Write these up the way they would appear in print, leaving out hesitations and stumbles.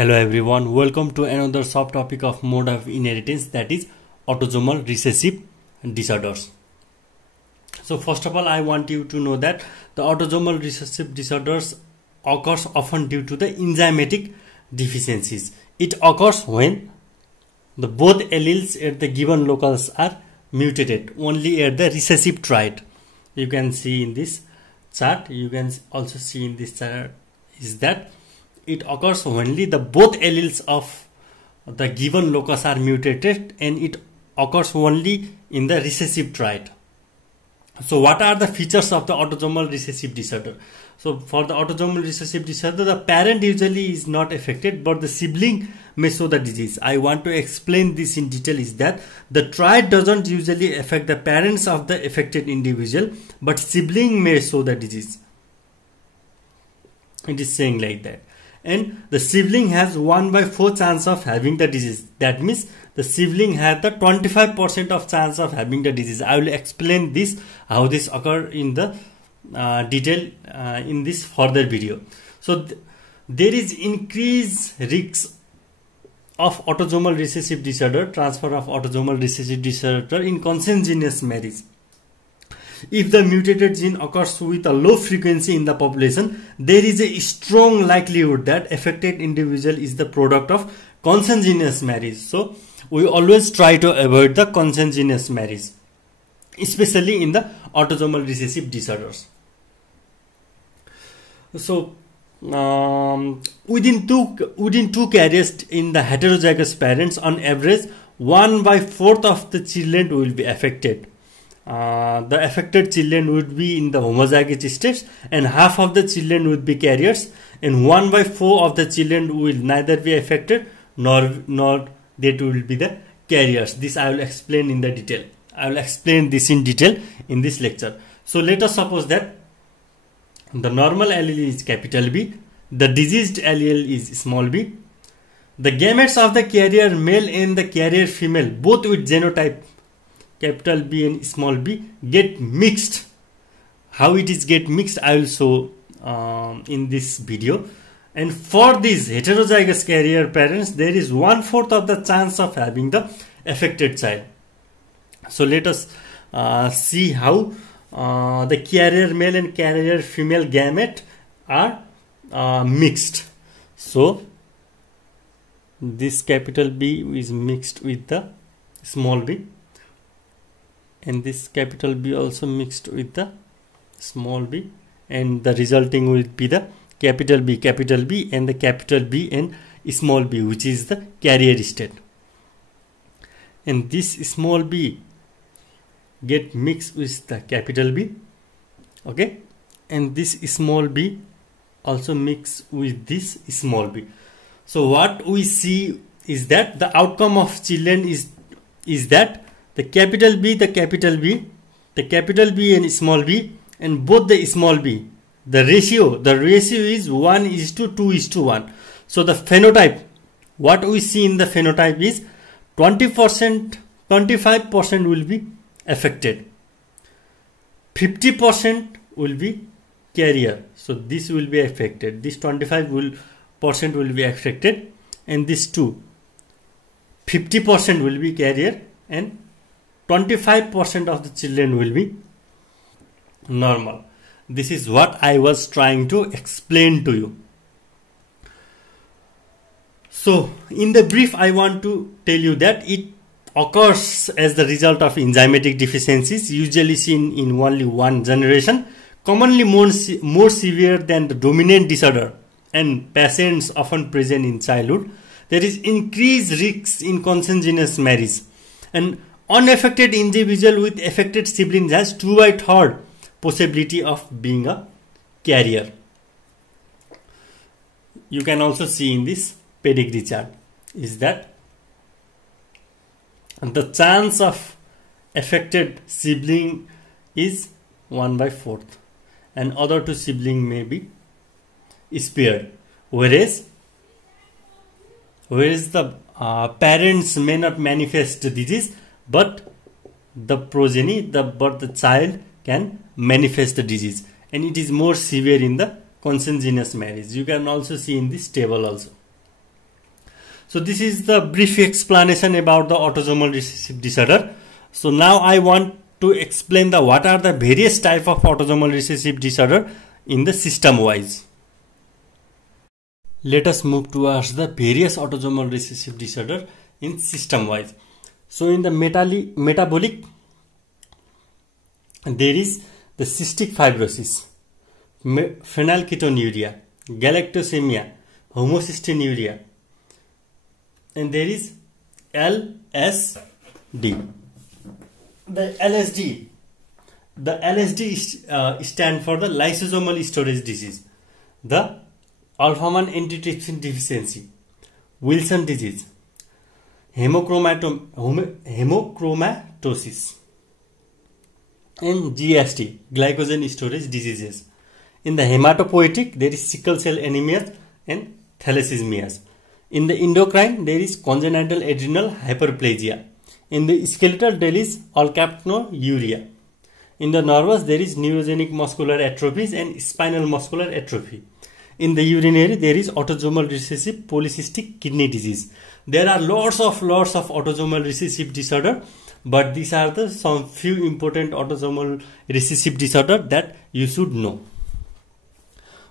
Hello everyone, welcome to another subtopic of mode of inheritance, that is autosomal recessive disorders. So first of all, I want you to know that the autosomal recessive disorders occurs often due to the enzymatic deficiencies. It occurs when the both alleles at the given locus are mutated only at the recessive trait. You can see in this chart, you can also see in this chart is that it occurs only the both alleles of the given locus are mutated, and it occurs only in the recessive trait. So what are the features of the autosomal recessive disorder? So for the autosomal recessive disorder, the parent usually is not affected, but the sibling may show the disease. I want to explain this in detail is that the trait doesn't usually affect the parents of the affected individual, but sibling may show the disease. It is saying like that. And the sibling has 1/4 chance of having the disease. That means the sibling has the 25% of chance of having the disease. I will explain this, how this occur in the detail in this further video. So there is increased risk of autosomal recessive disorder, transfer of autosomal recessive disorder in consanguineous marriage. If the mutated gene occurs with a low frequency in the population, there is a strong likelihood that affected individual is the product of consanguineous marriage. So we always try to avoid the consanguineous marriage, especially in the autosomal recessive disorders. So within two carriers in the heterozygous parents, on average 1/4 of the children will be affected. The affected children would be in the homozygous states, and half of the children would be carriers, and 1/4 of the children will neither be affected nor they will be the carriers. This I will explain in the detail. I will explain this in detail in this lecture. So let us suppose that the normal allele is capital B, the diseased allele is small b. The gametes of the carrier male and the carrier female, both with genotype capital B and small b, get mixed. How it is get mixed, I will show in this video. And for these heterozygous carrier parents, there is 1/4 of the chance of having the affected child. So let us see how the carrier male and carrier female gamete are mixed. So this capital B is mixed with the small b, and this capital B also mixed with the small b, and the resulting will be the capital B and the capital B and small b, which is the carrier state. And this small b get mixed with the capital B, okay, and this small b also mix with this small b. So what we see is that the outcome of children is that the capital B and small b, and both the small b, the ratio is 1:2:1. So the phenotype, what we see in the phenotype is 25% will be affected, 50% will be carrier. So this will be affected, this 25% will be affected, and this 50% will be carrier, and 25% of the children will be normal. This is what I was trying to explain to you. So in the brief, I want to tell you that it occurs as the result of enzymatic deficiencies, usually seen in only one generation, commonly more severe than the dominant disorder, and patients often present in childhood. There is increased risk in consanguineous marriage, and unaffected individual with affected siblings has 2/3 possibility of being a carrier. You can also see in this pedigree chart is that the chance of affected sibling is 1/4, and other two sibling may be spared, whereas the parents may not manifest disease, but the progeny, the child can manifest the disease, and it is more severe in the consanguineous marriage. You can also see in this table also. So this is the brief explanation about the autosomal recessive disorder. So now I want to explain what are the various type of autosomal recessive disorder in the system wise. Let us move towards the various autosomal recessive disorder in system wise. So in the metabolic, there is the cystic fibrosis, phenylketonuria, galactosemia, homocystinuria, and there is LSD. The LSD stand for the lysosomal storage disease, the alpha-1 antitrypsin deficiency, Wilson disease, hemochromatosis, and GST, glycogen storage diseases. In the hematopoietic, there is sickle cell anemia and thalassemia. In the endocrine, there is congenital adrenal hyperplasia. In the skeletal, there is alkaptonuria. In the nervous, there is neurogenic muscular atrophies and spinal muscular atrophy. In the urinary, there is autosomal recessive polycystic kidney disease. There are lots of autosomal recessive disorder, but these are the some few important autosomal recessive disorder that you should know.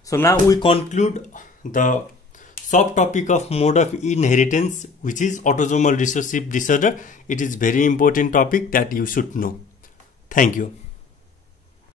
So now we conclude the subtopic of mode of inheritance, which is autosomal recessive disorder. It is very important topic that you should know. Thank you.